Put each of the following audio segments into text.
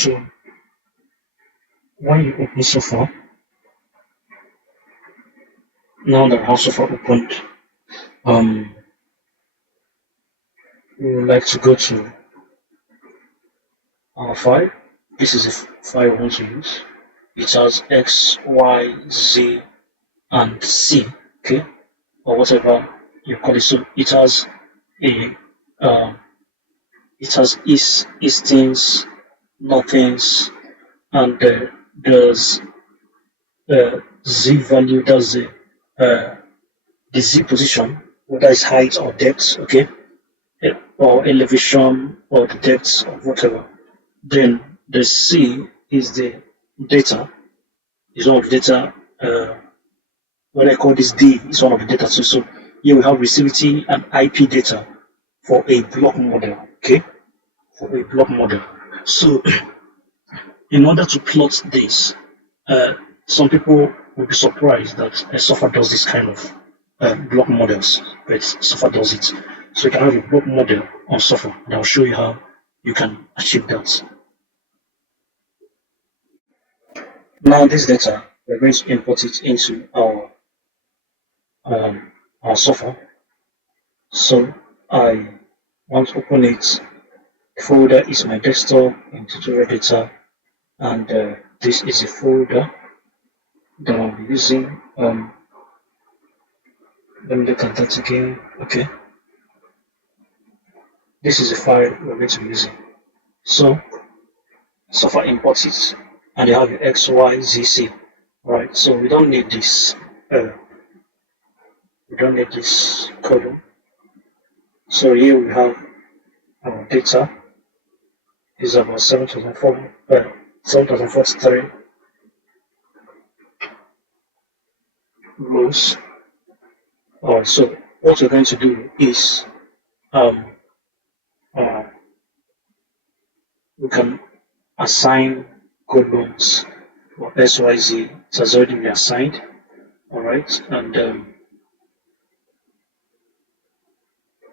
So when you open software, now that our software opened, we would like to go to our file. This is a file we want to use. It has X, Y, Z, and C, okay, or whatever you call it. So it has a it has eastings, northings, and there's Z value. That's the Z position, whether it's height or depth, okay, or elevation or the depth or whatever. Then the C is the data, is one of the data. What I call this D is one of the data. So here we have resivity and IP data for a block model, okay, for a block model. So in order to plot this, some people will be surprised that a software does this kind of block models, but software does it. So you can have a block model on software, and I'll show you how you can achieve that. Now this data, we're going to import it into our software. So I want to open it. Folder is my desktop in tutorial data, and this is a folder that I'll be using. Let me look at that again. Okay, this is a file we're going to be using. So software imports it, and they have your X, Y, Z, C. Right. So we don't need this. We don't need this column. So here we have our data is about 7,043 rows. Alright, so what we're going to do is we can assign columns for SYZ. It has already been assigned. Alright, and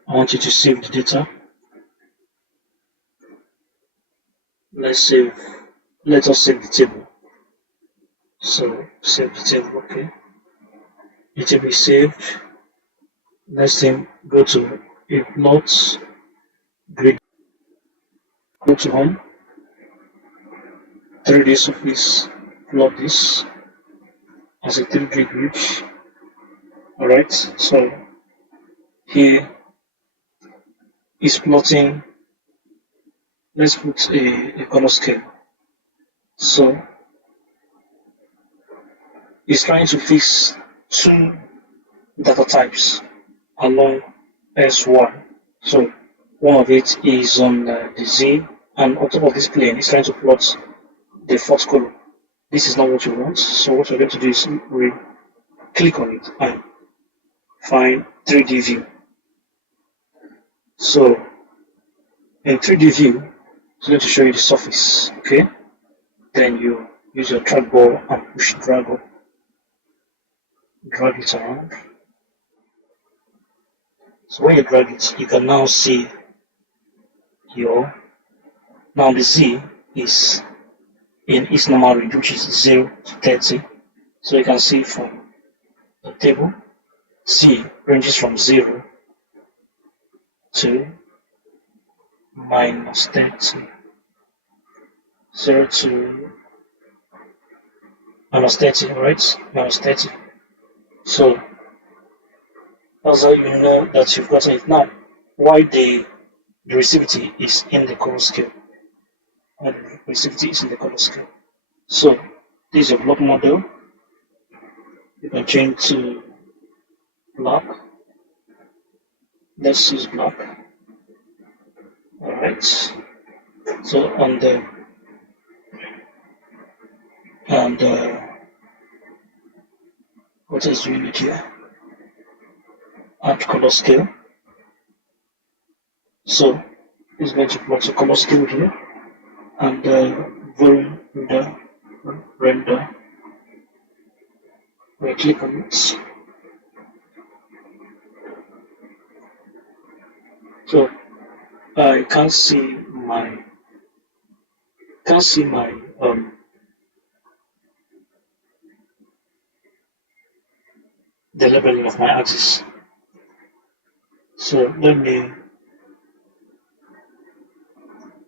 I want you to save the data. Let us save the table. So save the table, okay. The table is saved. Next thing, go to a plot grid, go to home, 3D surface, plot this as a 3D grid. Alright, so here is plotting. Let's put a color scale. So it's trying to fix two data types along S1. So one of it is on the Z, and on top of this plane, it's trying to plot the fourth column. This is not what we want. So what we're going to do is we click on it and find 3D view. So in 3D view, it's going to show you the surface, okay? Then you use your trackball and push drag it around. So when you drag it, you can now see now the Z is in its normal range, which is 0 to 30. So you can see from the table, Z ranges from 0 to minus 30. 0 to minus 30, right? Minus 30. So that's how you know that you've gotten it. Now, why the resivity is in the color scale. And the resivity is in the color scale. So this is a block model. You can change to black. Let's use black. Alright. So on the what is the unit here? Add color scale. So it's going to plot a color scale here, and volume render. We click on it. So I can't see my can't see my the labeling of my axis. So let me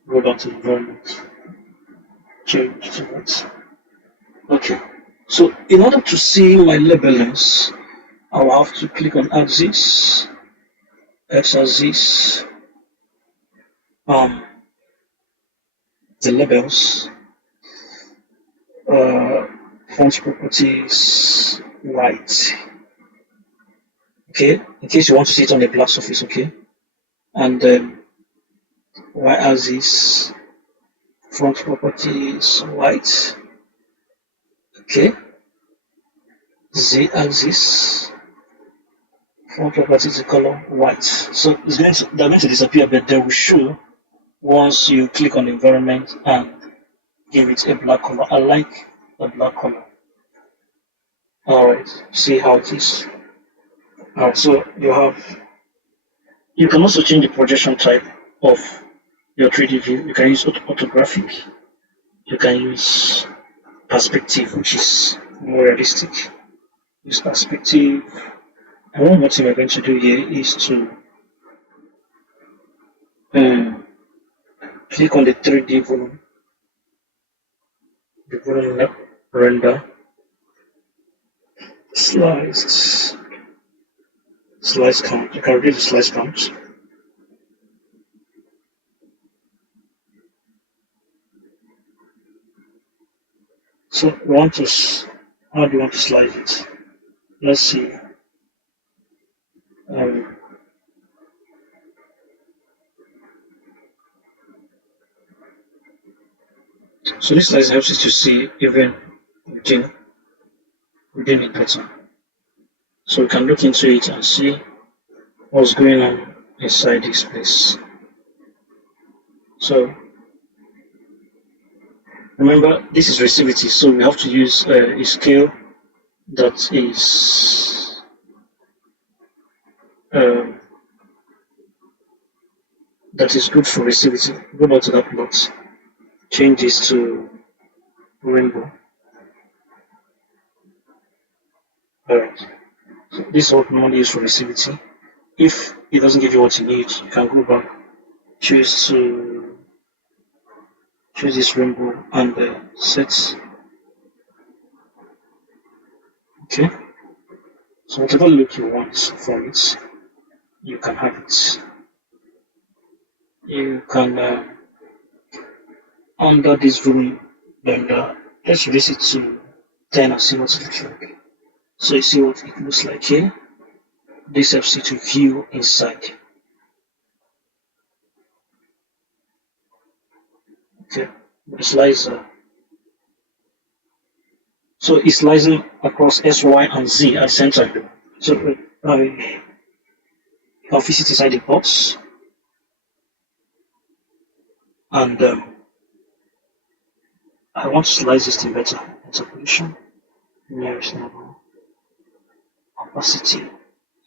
go back to the environment, change to that. Okay. So in order to see my labelings, I will have to click on axis, x-axis, um, the labels, uh, font properties, white. Okay, in case you want to see it on a black surface, okay, and y-axis, front properties, white, okay, z-axis, front properties, the color white. So they're going to disappear, but they will show once you click on the environment and give it a black color. I like a black color. Alright, see how it is. Alright, so you can also change the projection type of your 3D view. You can use orthographic, you can use perspective, which is more realistic. Use perspective. And one more thing we're going to do here is to um, click on the 3D volume, the volume render, slice count. You can reduce the slice count. So how do you want to slice it? Let's see. Um, so this slice helps you to see even within the pattern. So we can look into it and see what's going on inside this place. So remember, this is resivity, so we have to use a scale that is good for resivity. Go back to that plot. Change this to rainbow. Alright. So this is what normally used for resivity. If it doesn't give you what you need, you can go back, choose this rainbow and set. Okay. So whatever look you want from it, you can have it. You can under this room blender, let's raise it to 10 and see what it looks like. So you see what it looks like here. This helps you to view inside. Okay, the slicer. So it's slicing across S, Y, and Z at the same time. So you can visit inside the box and I want to slice this thing better. Interpolation, nearest level, opacity,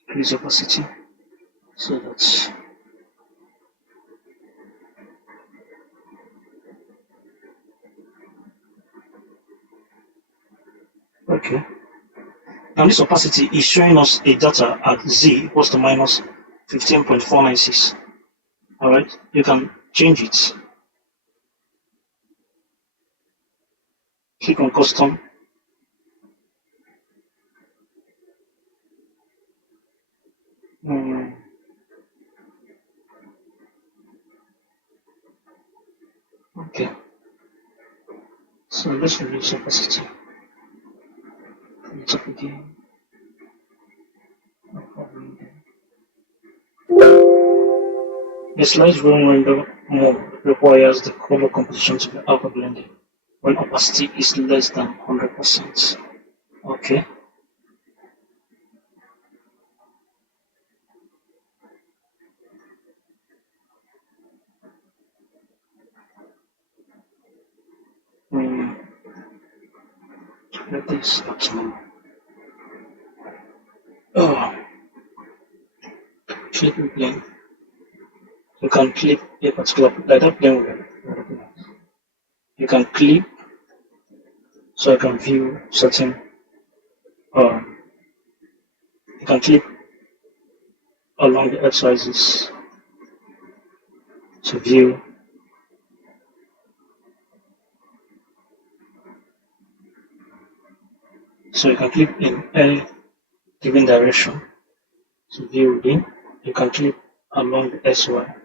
increase opacity, so that's okay. Now this opacity is showing us a data at Z equals to minus 15.496. Alright, you can change it. Click on custom. Okay, so let's reduce opacity. It's up again. The slice room window mode requires the color composition to be alpha blended when opacity is less than 100%. Okay. Let this maximum. Oh, flip plane. You can flip a particular like that plane. You can click so you can view certain, um, you can click along the x-axis to view. So you can click in any given direction to view within. You can click along the SY.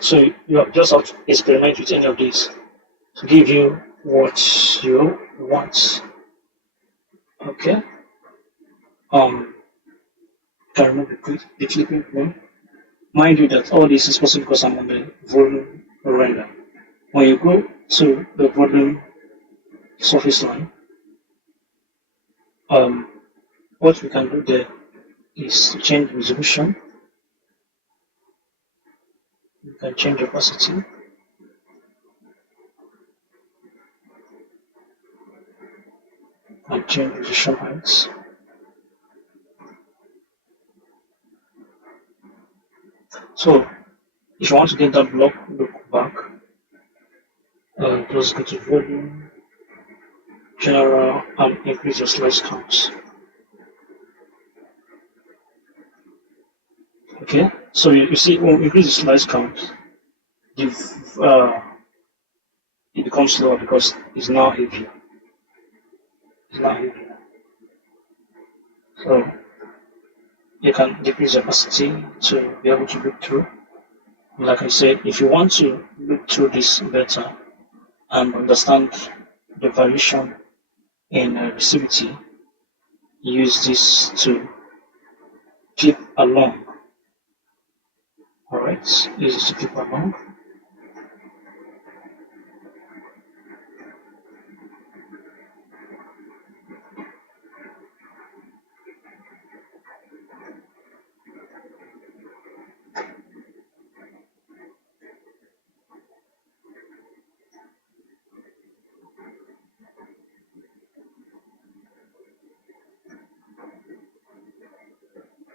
So you just have to experiment with any of these to give you what you want. Okay. Can remove the clipping point. Mind you that all this is possible because I'm on the volume render. When you go to the volume surface line, um, what we can do there is change resolution. You can change opacity. And change position heights. So if you want to get that block look back, just go to volume, general, and increase your slice count. Okay, so you see when we increase the slice count, uh, it becomes slower because it's now heavier. It's now heavier. So you can decrease the opacity to be able to look through. Like I said, if you want to look through this better and understand the variation in resistivity, use this to clip along. Alright, use this to clip along.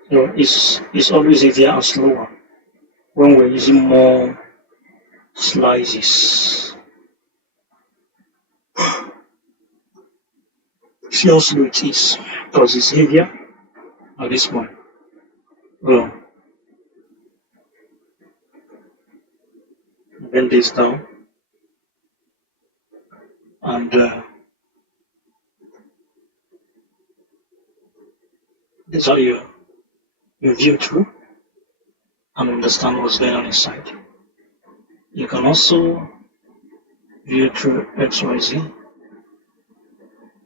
So it's always easier and slower when we're using more slices. See how slow it is because it's heavier at this point. Well, bend this down and this is how you view through and understand what's going on inside. You can also view through XYZ.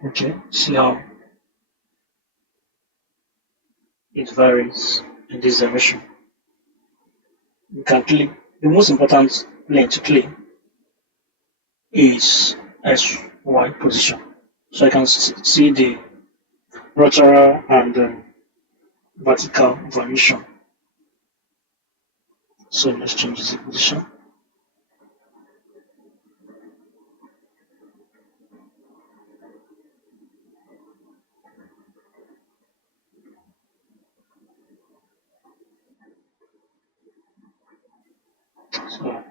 Okay, see how it varies in this direction. You can click. The most important plane to click is SY position. So I can see the lateral and vertical variation. So let's change the position. So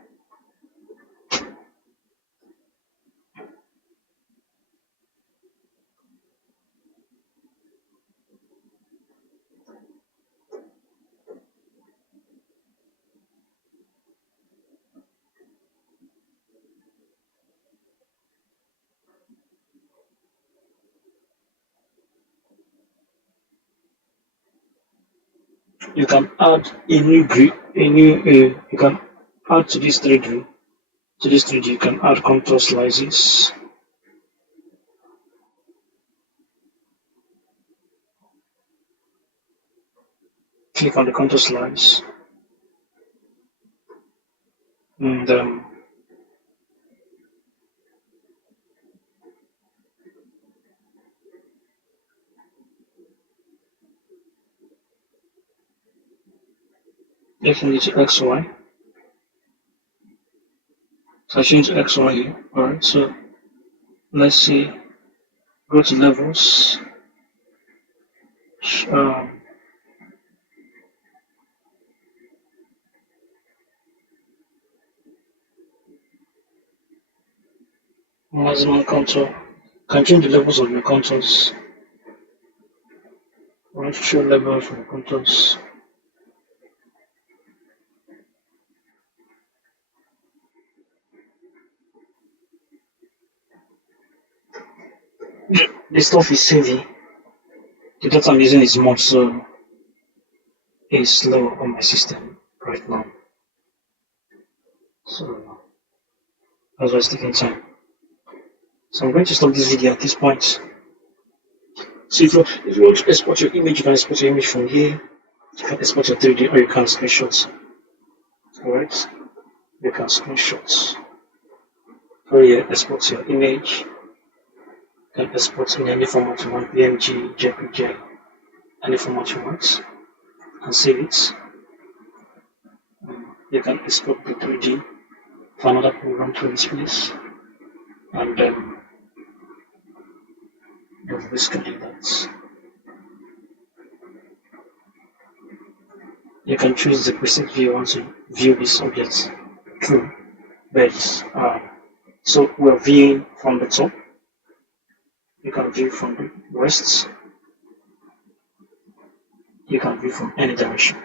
you can add a new grid, you can add to this 3D. To this 3D, you can add contour slices. Click on the contour slice, and change to XY. So I change to XY here. Alright, so let's see, go to levels, um, maximum contour. Can change the levels of your contours. I want to show level for contours. The stuff is heavy. The data I'm using is much, so it's slow on my system right now. So that's why it's taking time. So I'm going to stop this video at this point. So if you want to export your image, you can export your image from here. You can export your 3D or you can screenshot. Alright? You can screenshot. Or you export your image. You can export in any format you want, PNG, JPG, any format you want, and save it. You can export the 3D for another program to this place, and that's basically that. You can choose the preset view you want to view this object through, but so we're viewing from the top. You can view from the west. You can view from any direction.